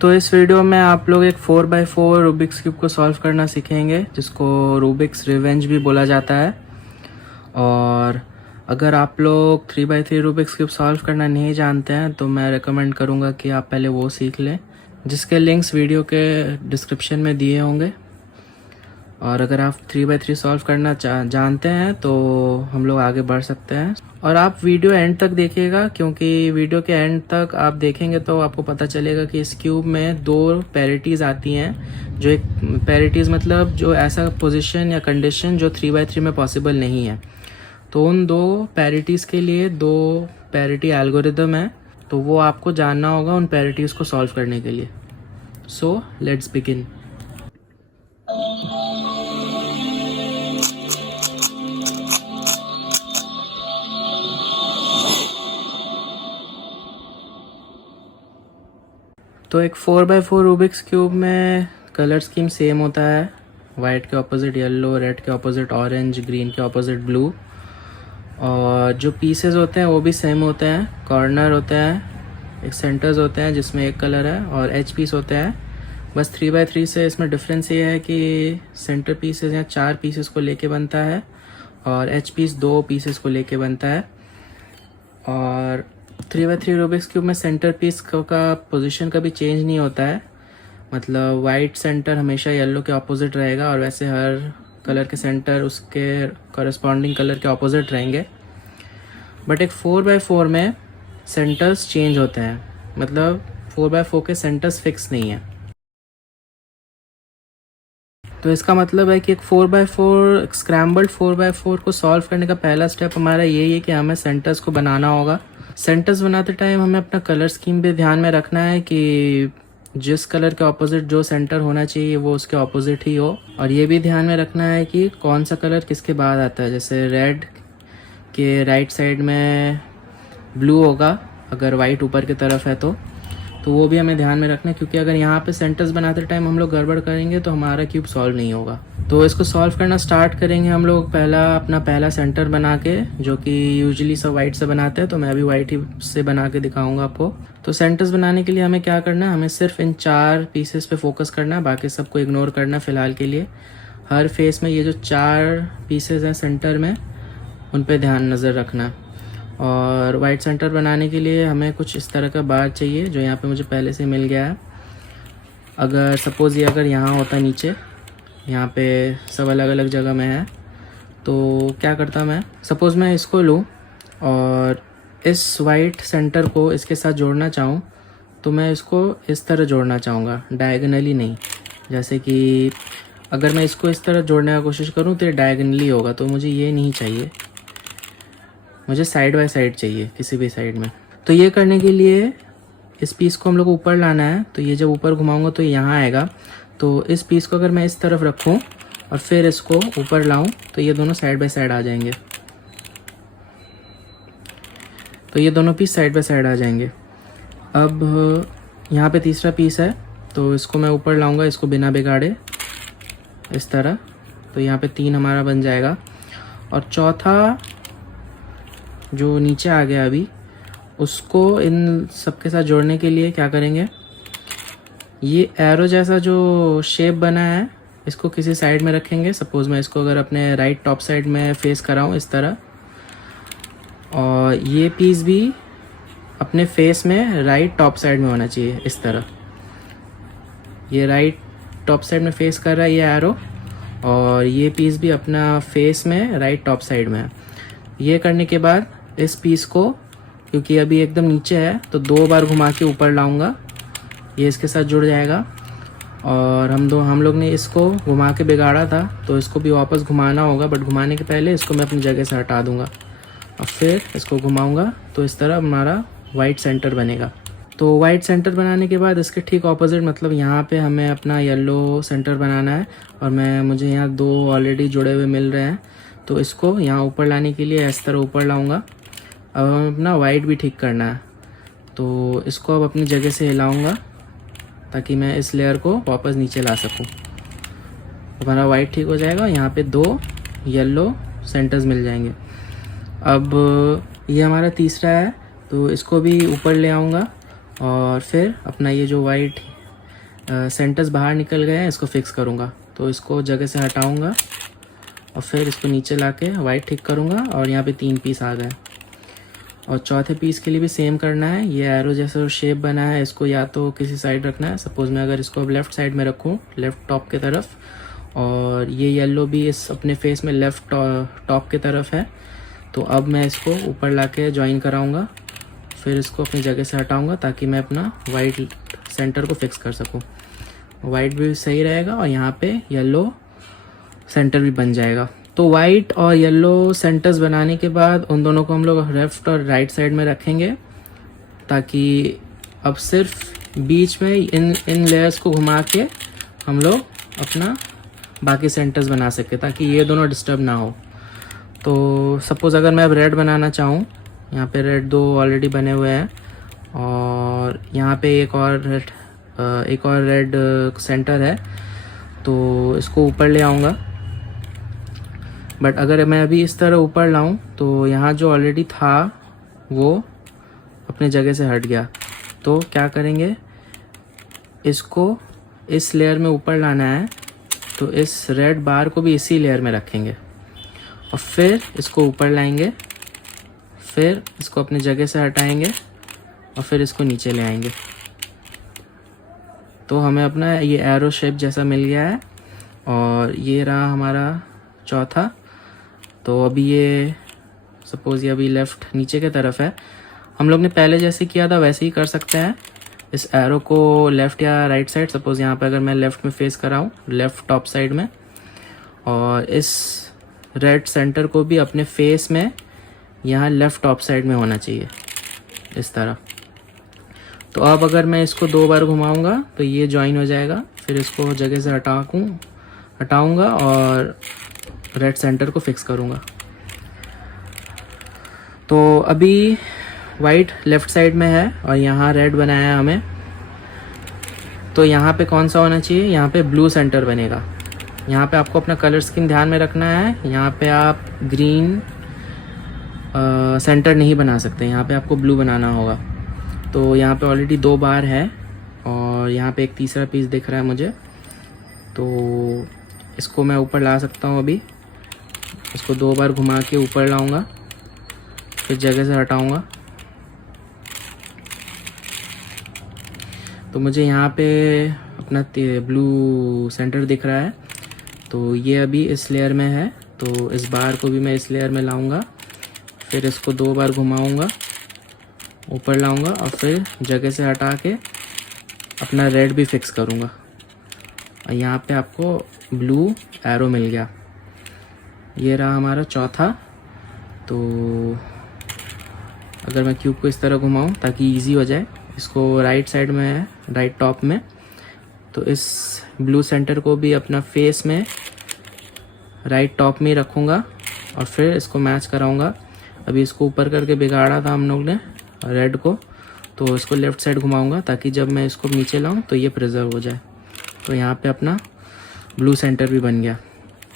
तो इस वीडियो में आप लोग एक 4x4 रूबिक्स क्यूब को सॉल्व करना सीखेंगे, जिसको रूबिक्स रिवेंज भी बोला जाता है। और अगर आप लोग 3x3 रूबिक्स क्यूब सॉल्व करना नहीं जानते हैं तो मैं रेकमेंड करूँगा कि आप पहले वो सीख लें, जिसके लिंक्स वीडियो के डिस्क्रिप्शन में दिए होंगे। और अगर आप 3x3 सॉल्व करना जानते हैं तो हम लोग आगे बढ़ सकते हैं। और आप वीडियो एंड तक देखिएगा, क्योंकि वीडियो के एंड तक आप देखेंगे तो आपको पता चलेगा कि इस क्यूब में 2 पैरिटीज़ आती हैं। जो एक पैरिटीज़ मतलब जो ऐसा पोजीशन या कंडीशन जो 3x3 में पॉसिबल नहीं है। तो उन 2 पैरिटीज़ के लिए 2 पैरिटी एल्गोरिदम है, तो वो आपको जानना होगा उन पैरिटीज़ को सॉल्व करने के लिए। So let's begin. तो एक 4x4 रूबिक्स क्यूब में कलर स्कीम सेम होता है। वाइट के ऑपोजिट येलो, रेड के ऑपोजिट ऑरेंज, ग्रीन के ऑपोजिट ब्लू। और जो पीसेस होते हैं वो भी सेम होते हैं। कॉर्नर होते हैं, एक सेंटर्स होते हैं जिसमें एक कलर है, और एज पीस होते हैं। बस 3x3 से इसमें डिफरेंस ये है कि सेंटर पीसेस या 4 पीसेस को लेके बनता है, और एच पीस 2 पीसेस को लेके बनता है। और 3x3 रूबिक्स क्यूब में सेंटर पीस का पोजीशन कभी चेंज नहीं होता है। मतलब वाइट सेंटर हमेशा येलो के ऑपोजिट रहेगा, और वैसे हर कलर के सेंटर उसके कॉरेस्पॉन्डिंग कलर के ऑपोजिट रहेंगे। बट एक 4x4 में सेंटर्स चेंज होते हैं, मतलब 4x4 के सेंटर्स फिक्स नहीं है। तो इसका मतलब है कि एक 4x4 स्क्रैम्बल्ड 4x4 को सॉल्व करने का पहला स्टेप हमारा यही है कि हमें सेंटर्स को बनाना होगा। सेंटर्स बनाते टाइम हमें अपना कलर स्कीम भी ध्यान में रखना है कि जिस कलर के ऑपोजिट जो सेंटर होना चाहिए वो उसके ऑपोजिट ही हो। और ये भी ध्यान में रखना है कि कौन सा कलर किसके बाद आता है। जैसे रेड के राइट साइड में ब्लू होगा अगर वाइट ऊपर की तरफ है तो वो भी हमें ध्यान में रखना है, क्योंकि अगर यहाँ पे सेंटर्स बनाते टाइम हम लोग गड़बड़ करेंगे तो हमारा क्यूब सॉल्व नहीं होगा। तो इसको सॉल्व करना स्टार्ट करेंगे हम लोग अपना पहला सेंटर बना के, जो कि यूजुअली सब वाइट से बनाते हैं, तो मैं अभी वाइट ही से बना के दिखाऊंगा आपको। तो सेंटर्स बनाने के लिए हमें क्या करना है, हमें सिर्फ इन 4 पीसेस पे फोकस करना है, बाकी सबको इग्नोर करना फिलहाल के लिए। हर फेस में ये जो 4 पीसेस हैं सेंटर में, उन पे ध्यान नज़र रखना। और वाइट सेंटर बनाने के लिए हमें कुछ इस तरह का बार चाहिए, जो यहाँ पे मुझे पहले से मिल गया है। अगर सपोज़ ये अगर यहाँ होता नीचे, यहाँ पे सब अलग अलग जगह में है, तो क्या करता मैं, सपोज़ मैं इसको लूँ और इस वाइट सेंटर को इसके साथ जोड़ना चाहूँ, तो मैं इसको इस तरह जोड़ना चाहूँगा, डायगनली नहीं। जैसे कि अगर मैं इसको इस तरह जोड़ने की कोशिश करूँ तो ये डायगनली होगा, तो मुझे ये नहीं चाहिए, मुझे साइड बाय साइड चाहिए किसी भी साइड में। तो ये करने के लिए इस पीस को हम लोग को ऊपर लाना है। तो ये जब ऊपर घुमाऊंगा तो यहाँ आएगा। तो इस पीस को अगर मैं इस तरफ रखूँ और फिर इसको ऊपर लाऊं तो ये दोनों साइड बाय साइड आ जाएंगे। तो ये दोनों पीस साइड बाय साइड आ जाएंगे। अब यहाँ पे तीसरा पीस है, तो इसको मैं ऊपर लाऊंगा, इसको बिना बिगाड़े इस तरह। तो यहाँ पे 3 हमारा बन जाएगा। और चौथा जो नीचे आ गया अभी, उसको इन सबके साथ जोड़ने के लिए क्या करेंगे, ये एरो जैसा जो शेप बना है इसको किसी साइड में रखेंगे। सपोज़ मैं इसको अगर अपने राइट टॉप साइड में फेस कराऊँ इस तरह, और ये पीस भी अपने फेस में राइट टॉप साइड में होना चाहिए इस तरह। ये राइट टॉप साइड में फेस कर रहा है ये एरो, और ये पीस भी अपना फेस में राइट टॉप साइड में है। ये करने के बाद इस पीस को, क्योंकि अभी एकदम नीचे है, तो 2 बार घुमा के ऊपर लाऊंगा, ये इसके साथ जुड़ जाएगा। और हम लोग ने इसको घुमा के बिगाड़ा था, तो इसको भी वापस घुमाना होगा, बट घुमाने के पहले इसको मैं अपनी जगह से हटा दूंगा और फिर इसको घुमाऊंगा। तो इस तरह हमारा वाइट सेंटर बनेगा। तो वाइट सेंटर बनाने के बाद इसके ठीक ऑपोजिट, मतलब यहाँ पे हमें अपना येलो सेंटर बनाना है, और मुझे यहाँ 2 ऑलरेडी जुड़े हुए मिल रहे हैं। तो इसको यहाँ ऊपर लाने के लिए इस तरह ऊपर लाऊंगा। अब हमें अपना वाइट भी ठीक करना है, तो इसको अब अपनी जगह से हिलाऊंगा ताकि मैं इस लेयर को वापस नीचे ला सकूं। हमारा वाइट ठीक हो जाएगा, यहाँ पे 2 येलो सेंटर्स मिल जाएंगे। अब ये हमारा तीसरा है, तो इसको भी ऊपर ले आऊँगा, और फिर अपना ये जो वाइट सेंटर्स बाहर निकल गए हैं, इसको फिक्स करूँगा। तो इसको जगह से हटाऊँगा और फिर इसको नीचे लाके वाइट ठीक करूँगा और यहाँ पे 3 पीस आ गए। और चौथे पीस के लिए भी सेम करना है। ये एरो जैसा शेप बना है, इसको या तो किसी साइड रखना है। सपोज़ मैं अगर इसको अब लेफ़्ट साइड में रखूँ, लेफ़्ट टॉप की तरफ, और ये येलो भी इस अपने फेस में लेफ़्ट टॉप की तरफ है, तो अब मैं इसको ऊपर लाके ज्वाइन कराऊँगा। फिर इसको अपनी जगह से हटाऊँगा ताकि मैं अपना वाइट सेंटर को फिक्स कर सकूँ। वाइट भी सही रहेगा और यहाँ पे येलो सेंटर भी बन जाएगा। तो वाइट और येलो सेंटर्स बनाने के बाद उन दोनों को हम लोग लेफ्ट और राइट साइड में रखेंगे, ताकि अब सिर्फ बीच में इन लेयर्स को घुमा के हम लोग अपना बाकी सेंटर्स बना सके, ताकि ये दोनों डिस्टर्ब ना हो। तो सपोज़ अगर मैं अब रेड बनाना चाहूँ, यहाँ पे रेड 2 ऑलरेडी बने हुए हैं और यहाँ पे एक और रेड सेंटर है, तो इसको ऊपर ले आऊँगा। बट अगर मैं अभी इस तरह ऊपर लाऊं तो यहाँ जो ऑलरेडी था वो अपने जगह से हट गया। तो क्या करेंगे, इसको इस लेयर में ऊपर लाना है, तो इस रेड बार को भी इसी लेयर में रखेंगे और फिर इसको ऊपर लाएंगे, फिर इसको अपनी जगह से हटाएंगे और फिर इसको नीचे ले आएंगे। तो हमें अपना ये एरो शेप जैसा मिल गया है और ये रहा हमारा चौथा। तो अभी ये सपोज़ ये अभी लेफ़्ट नीचे की तरफ है, हम लोग ने पहले जैसे किया था वैसे ही कर सकते हैं। इस एरो को लेफ़्ट या राइट साइड, सपोज़ यहाँ पे अगर मैं लेफ़्ट में फेस कराऊँ, लेफ़्ट टॉप साइड में, और इस रेड सेंटर को भी अपने फेस में यहाँ लेफ़्ट टॉप साइड में होना चाहिए, इस तरह। तो अब अगर मैं इसको 2 बार घुमाऊँगा तो ये ज्वाइन हो जाएगा। फिर इसको जगह से हटाऊँगा और रेड सेंटर को फिक्स करूँगा। तो अभी वाइट लेफ़्ट साइड में है और यहाँ रेड बनाया है हमें, तो यहाँ पे कौन सा होना चाहिए, यहाँ पे ब्लू सेंटर बनेगा। यहाँ पे आपको अपना कलर स्कीम ध्यान में रखना है। यहाँ पे आप ग्रीन सेंटर नहीं बना सकते, यहाँ पे आपको ब्लू बनाना होगा। तो यहाँ पे ऑलरेडी 2 बार है और यहाँ पे एक तीसरा पीस दिख रहा है मुझे, तो इसको मैं ऊपर ला सकता हूँ। अभी इसको 2 बार घुमा के ऊपर लाऊंगा, फिर जगह से हटाऊंगा। तो मुझे यहाँ पे अपना ब्लू सेंटर दिख रहा है, तो ये अभी इस लेयर में है, तो इस बार को भी मैं इस लेयर में लाऊंगा। फिर इसको 2 बार घुमाऊंगा, ऊपर लाऊंगा और फिर जगह से हटा के अपना रेड भी फिक्स करूँगा। और यहाँ पे आपको ब्लू एरो मिल गया। ये रहा हमारा चौथा। तो अगर मैं क्यूब को इस तरह घुमाऊँ ताकि इजी हो जाए, इसको राइट साइड में है, राइट टॉप में, तो इस ब्लू सेंटर को भी अपना फेस में राइट टॉप में ही रखूँगा और फिर इसको मैच कराऊँगा। अभी इसको ऊपर करके बिगाड़ा था हम लोग ने रेड को, तो इसको लेफ़्ट साइड घुमाऊँगा ताकि जब मैं इसको नीचे लाऊँ तो ये प्रिजर्व हो जाए। तो यहाँ पे अपना ब्लू सेंटर भी बन गया।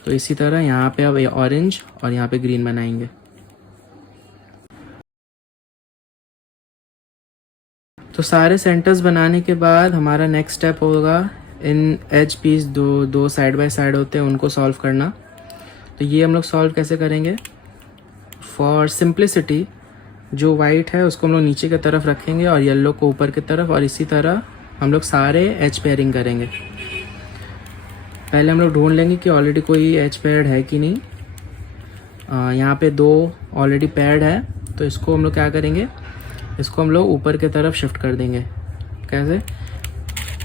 तो इसी तरह यहाँ पे अब ऑरेंज और यहाँ पे ग्रीन बनाएंगे। तो सारे सेंटर्स बनाने के बाद हमारा नेक्स्ट स्टेप होगा इन एज पीस दो साइड बाय साइड होते हैं उनको सॉल्व करना। तो ये हम लोग सॉल्व कैसे करेंगे, फॉर सिंप्लिसिटी जो वाइट है उसको हम लोग नीचे की तरफ रखेंगे और येलो को ऊपर की तरफ, और इसी तरह हम लोग सारे एज पेयरिंग करेंगे। पहले हम लोग ढूंढ लेंगे कि ऑलरेडी कोई एज पेयर्ड है कि नहीं। यहाँ पे 2 ऑलरेडी पेयर्ड है, तो इसको हम लोग क्या करेंगे, इसको हम लोग ऊपर की तरफ शिफ्ट कर देंगे। कैसे,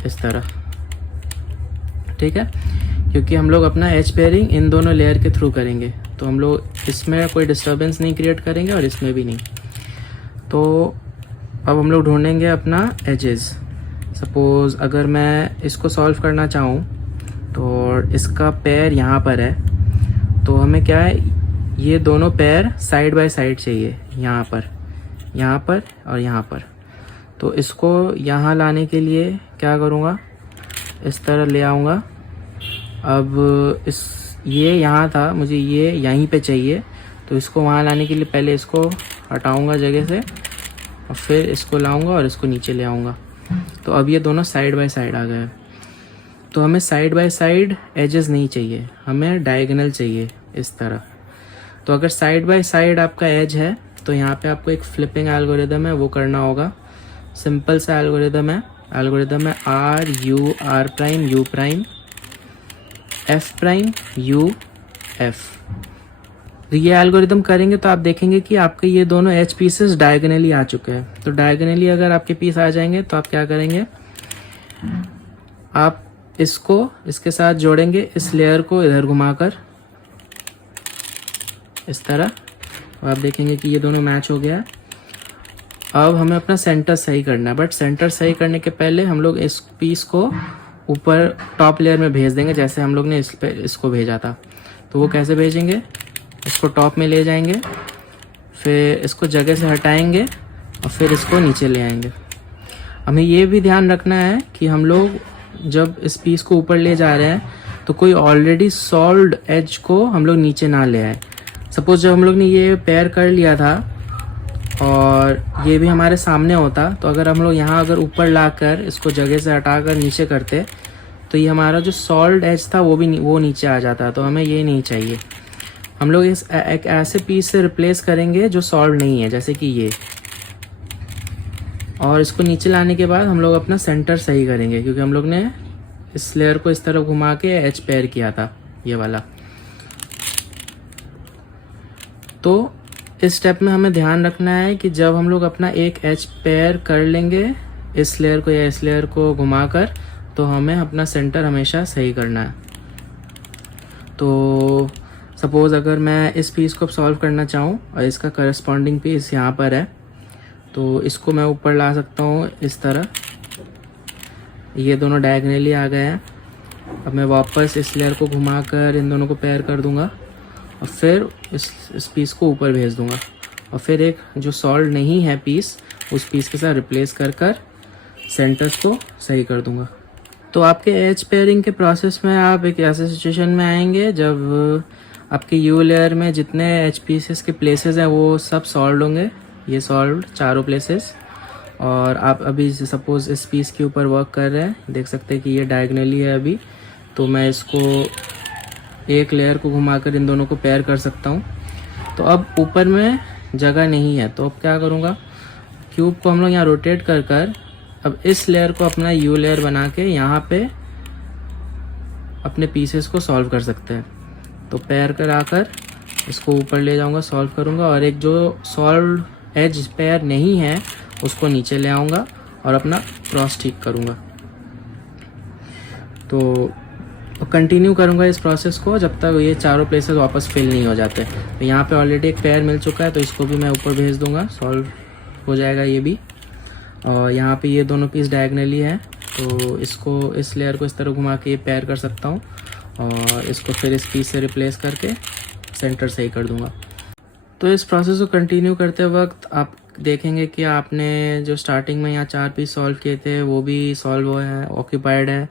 इस तरह, ठीक है, क्योंकि हम लोग अपना एज पेयरिंग इन दोनों लेयर के थ्रू करेंगे, तो हम लोग इसमें कोई डिस्टर्बेंस नहीं क्रिएट करेंगे और इसमें भी नहीं। तो अब हम लोग ढूंढेंगे अपना एजेस। सपोज़ अगर मैं इसको सॉल्व करना चाहूँ तो इसका पैर यहाँ पर है, तो हमें क्या है, ये दोनों पैर साइड बाय साइड चाहिए, यहाँ पर और यहाँ पर। तो इसको यहाँ लाने के लिए क्या करूँगा, इस तरह ले आऊँगा। अब ये यहाँ था, मुझे ये यहीं पे चाहिए, तो इसको वहाँ लाने के लिए पहले इसको हटाऊँगा जगह से और फिर इसको लाऊँगा और इसको नीचे ले आऊँगा। तो अब ये दोनों साइड बाय साइड आ गए। तो हमें साइड बाय साइड एजेस नहीं चाहिए, हमें डायगोनल चाहिए इस तरह। तो अगर साइड बाय साइड आपका एज है तो यहाँ पे आपको एक फ्लिपिंग एल्गोरिदम है वो करना होगा। सिंपल सा एल्गोरिदम है R U R prime U prime F prime U F. ये एल्गोरिदम करेंगे तो आप देखेंगे कि आपके ये दोनों एच पीसेस डायगोनली आ चुके हैं। तो डायगोनली अगर आपके पीस आ जाएंगे तो आप क्या करेंगे, आप इसको इसके साथ जोड़ेंगे, इस लेयर को इधर घुमाकर इस तरह, तो आप देखेंगे कि ये दोनों मैच हो गया। अब हमें अपना सेंटर सही करना है, बट सेंटर सही करने के पहले हम लोग इस पीस को ऊपर टॉप लेयर में भेज देंगे, जैसे हम लोग ने इसको भेजा था। तो वो कैसे भेजेंगे, इसको टॉप में ले जाएंगे, फिर इसको जगह से हटाएंगे और फिर इसको नीचे ले आएंगे। हमें ये भी ध्यान रखना है कि हम लोग जब इस पीस को ऊपर ले जा रहे हैं तो कोई ऑलरेडी सॉल्व्ड एज को हम लोग नीचे ना ले आए। सपोज जब हम लोग ने ये पेयर कर लिया था और ये भी हमारे सामने होता, तो अगर हम लोग यहाँ अगर ऊपर लाकर इसको जगह से हटाकर नीचे करते तो ये हमारा जो सॉल्व्ड एज था वो नीचे आ जाता। तो हमें ये नहीं चाहिए। हम लोग इस एक ऐसे पीस से रिप्लेस करेंगे जो सॉल्व नहीं है, जैसे कि ये, और इसको नीचे लाने के बाद हम लोग अपना सेंटर सही करेंगे, क्योंकि हम लोग ने इस लेयर को इस तरफ घुमा के एच पेयर किया था ये वाला। तो इस स्टेप में हमें ध्यान रखना है कि जब हम लोग अपना एक एच पेयर कर लेंगे इस लेयर को या इस लेयर को घुमाकर, तो हमें अपना सेंटर हमेशा सही करना है। तो सपोज अगर मैं इस पीस को सॉल्व करना चाहूँ और इसका करस्पॉन्डिंग पीस यहाँ पर है, तो इसको मैं ऊपर ला सकता हूँ इस तरह। ये दोनों डायगोनली आ गए हैं। अब मैं वापस इस लेयर को घुमाकर इन दोनों को पेयर कर दूंगा और फिर इस पीस को ऊपर भेज दूंगा, और फिर एक जो सॉल्व नहीं है पीस, उस पीस के साथ रिप्लेस कर सेंटर्स को सही कर दूंगा। तो आपके एज पेयरिंग के प्रोसेस में आप एक ऐसे सिचुएशन में आएंगे जब आपके यू लेयर में जितने एच पीसेस के प्लेसेस हैं वो सब सॉल्व होंगे, ये सॉल्व चारों प्लेसेस। और आप अभी सपोज इस पीस के ऊपर वर्क कर रहे हैं, देख सकते हैं कि ये डायगोनली है अभी, तो मैं इसको एक लेयर को घुमाकर इन दोनों को पेयर कर सकता हूँ। तो अब ऊपर में जगह नहीं है, तो अब क्या करूँगा, क्यूब को हम लोग यहाँ रोटेट कर अब इस लेयर को अपना यू लेयर बना के यहाँ पे अपने पीसेस को सॉल्व कर सकते हैं। तो पेयर कर आकर इसको ऊपर ले जाऊंगा, सॉल्व करूंगा, और एक जो सॉल्व एज पेयर नहीं है उसको नीचे ले आऊंगा और अपना क्रॉस ठीक करूंगा। तो कंटिन्यू करूंगा इस प्रोसेस को जब तक ये चारों प्लेसेस वापस फिल नहीं हो जाते। तो यहाँ पे ऑलरेडी एक पेयर मिल चुका है, तो इसको भी मैं ऊपर भेज दूंगा, सॉल्व हो जाएगा ये भी। और यहाँ पे ये दोनों पीस डायगोनली है, तो इसको इस लेयर को इस तरह घुमा के ये पेयर कर सकता हूँ और इसको फिर इस पीस से रिप्लेस करके सेंटर सही कर दूंगा। तो इस प्रोसेस को कंटिन्यू करते वक्त आप देखेंगे कि आपने जो स्टार्टिंग में यहाँ 4 पीस सॉल्व किए थे वो भी सॉल्व हुए हैं, ऑक्यूपाइड है,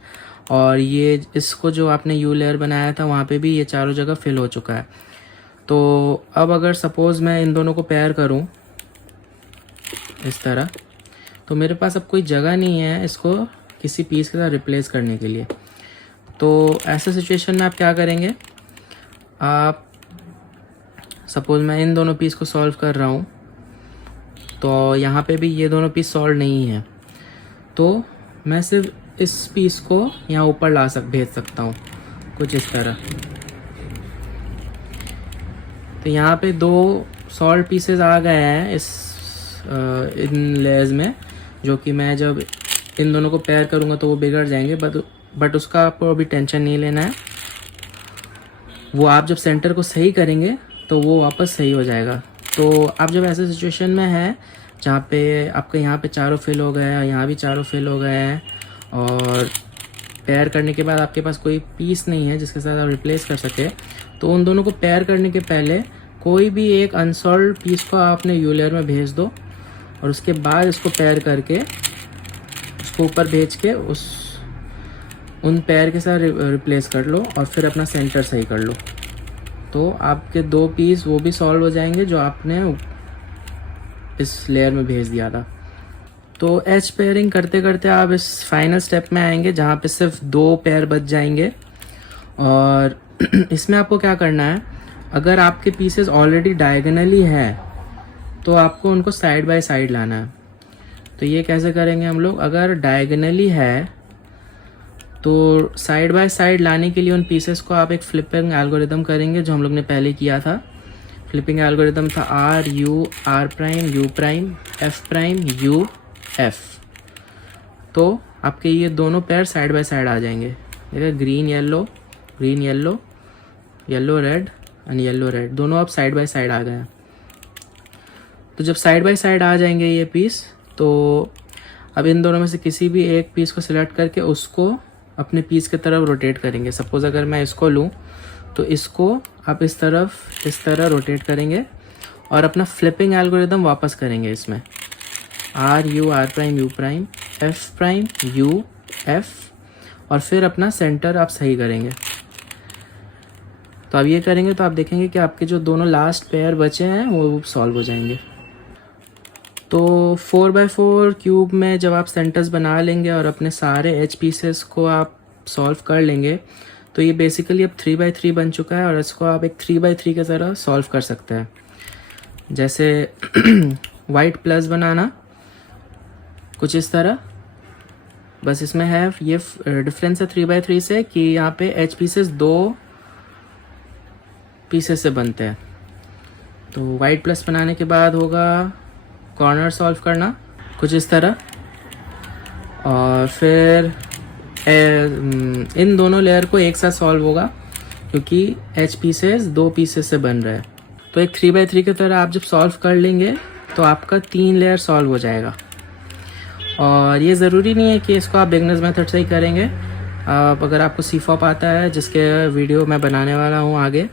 और ये इसको जो आपने यू लेयर बनाया था वहाँ पे भी ये चारों जगह फिल हो चुका है। तो अब अगर सपोज़ मैं इन दोनों को पेयर करूँ इस तरह, तो मेरे पास अब कोई जगह नहीं है इसको किसी पीस के साथ रिप्लेस करने के लिए। तो ऐसे सिचुएशन में आप क्या करेंगे, आप सपोज मैं इन दोनों पीस को सॉल्व कर रहा हूँ, तो यहाँ पे भी ये दोनों पीस सॉल्व नहीं है, तो मैं सिर्फ इस पीस को यहाँ ऊपर भेज सकता हूँ कुछ इस तरह। तो यहाँ पे 2 सॉल्व पीसेस आ गए हैं इन लेयर्स में, जो कि मैं जब इन दोनों को पेयर करूँगा तो वो बिगड़ जाएंगे, बट उसका आपको अभी टेंशन नहीं लेना है। वो आप जब सेंटर को सही करेंगे तो वो वापस सही हो जाएगा। तो आप जब ऐसे सिचुएशन में हैं जहाँ पे आपके यहाँ पे चारों फिल हो गए हैं, यहाँ भी चारों फिल हो गए हैं, और पेयर करने के बाद आपके पास कोई पीस नहीं है जिसके साथ आप रिप्लेस कर सके, तो उन दोनों को पेयर करने के पहले कोई भी एक अनसॉल्व पीस को आप अपने यू लेयर में भेज दो, और उसके बाद इसको पेयर करके उसको ऊपर भेज के उन पेयर के साथ रिप्लेस कर लो और फिर अपना सेंटर सही कर लो। तो आपके 2 पीस वो भी सॉल्व हो जाएंगे जो आपने इस लेयर में भेज दिया था। तो एज पेयरिंग करते करते आप इस फाइनल स्टेप में आएंगे जहाँ पे सिर्फ 2 पेयर बच जाएंगे। और इसमें आपको क्या करना है, अगर आपके पीसेस ऑलरेडी डायगोनली है तो आपको उनको साइड बाय साइड लाना है। तो ये कैसे करेंगे हम लोग, अगर डायगोनली है तो साइड बाय साइड लाने के लिए उन पीसेस को आप एक फ्लिपिंग एल्गोरिदम करेंगे जो हम लोग ने पहले किया था। फ्लिपिंग एल्गोरिदम था R U R prime U prime F prime U F. तो आपके ये दोनों पेयर साइड बाय साइड आ जाएंगे। देखिए green yellow yellow red and yellow red, दोनों अब साइड बाय साइड आ गए हैं। तो जब साइड बाय साइड आ जाएंगे ये पीस, तो अब इन दोनों में से किसी भी एक पीस को सिलेक्ट करके उसको अपने पीस की तरफ रोटेट करेंगे। सपोज अगर मैं इसको लूँ तो इसको आप इस तरह रोटेट करेंगे और अपना फ्लिपिंग एल्गोरिदम वापस करेंगे इसमें R prime U prime F prime U F, और फिर अपना सेंटर आप सही करेंगे। तो आप ये करेंगे तो आप देखेंगे कि आपके जो दोनों लास्ट पेयर बचे हैं वो सॉल्व हो जाएंगे। तो 4x4 क्यूब में जब आप सेंटर्स बना लेंगे और अपने सारे एज पीसेस को आप सॉल्व कर लेंगे तो ये बेसिकली अब 3x3 बन चुका है और इसको आप एक 3x3 की तरह सॉल्व कर सकते हैं। जैसे वाइट प्लस बनाना कुछ इस तरह, बस इसमें है ये डिफरेंस है 3x3 से कि यहाँ पे एज पीसेस 2 पीसेस से बनते हैं। तो वाइट प्लस बनाने के बाद होगा कॉर्नर सॉल्व करना कुछ इस तरह, और फिर इन दोनों लेयर को एक साथ सॉल्व होगा क्योंकि एच पीसेस 2 पीसेस से बन रहे हैं। तो एक 3x3 की तरह आप जब सॉल्व कर लेंगे तो आपका 3 लेयर सॉल्व हो जाएगा। और ये ज़रूरी नहीं है कि इसको आप बिगनर्स मेथड से ही करेंगे। अगर आपको सीफॉप आता है, जिसके वीडियो मैं बनाने वाला हूँ आगे,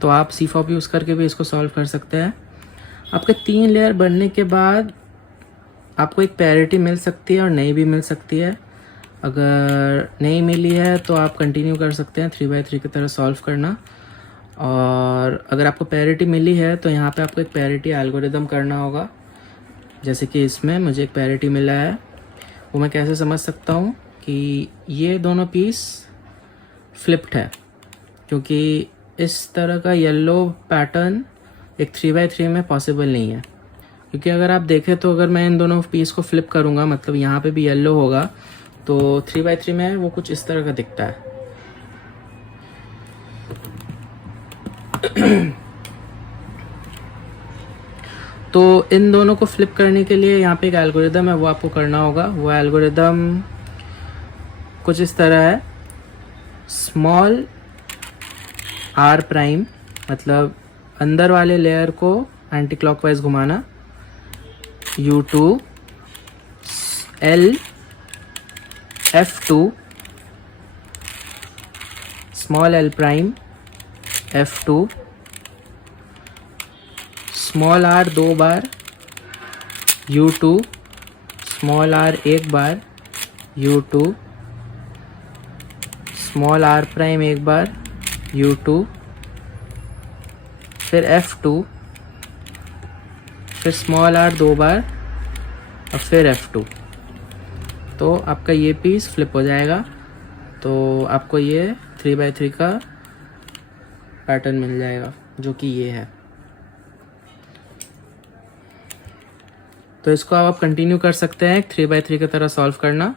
तो आप सीफॉप यूज़ करके भी इसको सॉल्व कर सकते हैं। आपके 3 लेयर बनने के बाद आपको एक पैरिटी मिल सकती है और नहीं भी मिल सकती है। अगर नहीं मिली है तो आप कंटिन्यू कर सकते हैं 3x3 की तरह सॉल्व करना। और अगर आपको पैरिटी मिली है तो यहाँ पे आपको एक पैरिटी एल्गोरिदम करना होगा। जैसे कि इसमें मुझे एक पैरिटी मिला है, वो मैं कैसे समझ सकता हूँ कि ये दोनों पीस फ्लिप्ड है, क्योंकि इस तरह का येलो पैटर्न एक 3x3 में पॉसिबल नहीं है। क्योंकि अगर आप देखें तो अगर मैं इन दोनों पीस को फ्लिप करूँगा, मतलब यहाँ पे भी येलो होगा, तो 3x3 में वो कुछ इस तरह का दिखता है। तो इन दोनों को फ्लिप करने के लिए यहाँ पे एक एल्गोरिदम है, वो आपको करना होगा। वो एल्गोरिदम कुछ इस तरह है, स्मॉल आर प्राइम, मतलब अंदर वाले लेयर को एंटी क्लॉकवाइज घुमाना, U2 L F2 small L prime F2 small R 2 बार U2 स्मॉल R 1 बार U2 स्मॉल R प्राइम 1 बार U2, फिर F2, फिर स्मॉल R 2 बार और फिर F2। तो आपका ये पीस फ्लिप हो जाएगा। तो आपको ये 3x3 का पैटर्न मिल जाएगा जो कि ये है। तो इसको आप कंटिन्यू कर सकते हैं 3x3 की तरह सॉल्व करना।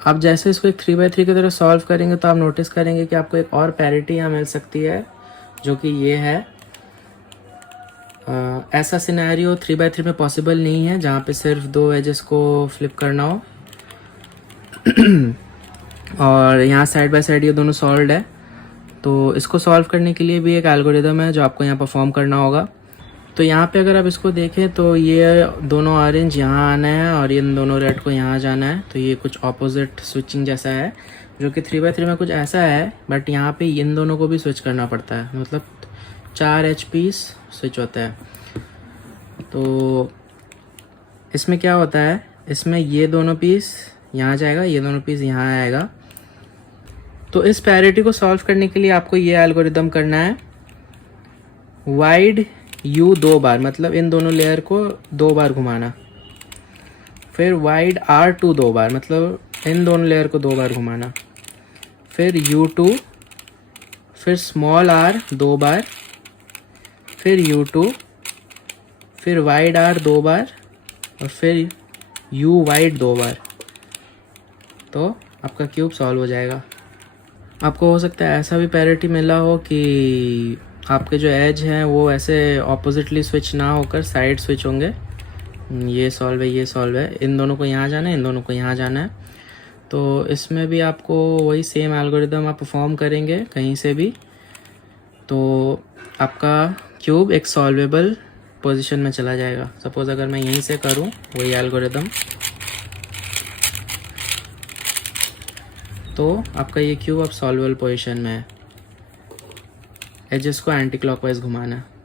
आप जैसे इसको एक 3x3 की तरह सॉल्व करेंगे तो आप नोटिस करेंगे कि आपको एक और पैरिटी यहाँ मिल सकती है जो कि ये है। ऐसा सिनेरियो 3x3 में पॉसिबल नहीं है जहाँ पे सिर्फ 2 एजेस को फ्लिप करना हो। और यहाँ साइड बाय साइड ये दोनों सॉल्व है। तो इसको सॉल्व करने के लिए भी एक एल्गोरिदम है जो आपको यहाँ परफॉर्म करना होगा। तो यहाँ पे अगर आप इसको देखें तो ये दोनों ऑरेंज यहाँ आना है और इन दोनों रेड को यहाँ जाना है। तो ये कुछ ऑपोजिट स्विचिंग जैसा है, जो कि 3x3 में कुछ ऐसा है, बट यहाँ पे इन दोनों को भी स्विच करना पड़ता है, मतलब 4 HP स्विच होता है। तो इसमें क्या होता है, इसमें ये दोनों पीस यहाँ जाएगा, ये दोनों पीस यहाँ आएगा। तो इस पैरिटी को सॉल्व करने के लिए आपको ये एल्गोरिदम करना है, वाइड U 2 बार, मतलब इन दोनों लेयर को 2 बार घुमाना, फिर वाइड R2 2 बार, मतलब इन दोनों लेयर को 2 बार घुमाना, फिर U2, फिर स्मॉल r 2 बार, फिर U2, फिर वाइड R 2 बार और फिर U वाइड 2 बार। तो आपका क्यूब सॉल्व हो जाएगा। आपको हो सकता है ऐसा भी पैरिटी मिला हो कि आपके जो एज हैं वो ऐसे ऑपोजिटली स्विच ना होकर साइड स्विच होंगे। ये सॉल्व है, ये सॉल्व है, इन दोनों को यहाँ जाना है, इन दोनों को यहाँ जाना है। तो इसमें भी आपको वही सेम एल्गोरिदम आप परफॉर्म करेंगे कहीं से भी, तो आपका क्यूब एक सॉल्वेबल पोजीशन में चला जाएगा। सपोज़ अगर मैं यहीं से करूं वही एल्गोरिदम, तो आपका ये क्यूब अब सॉल्वेबल पोजीशन में है। एजेस को एंटी क्लॉकवाइज घुमाना है।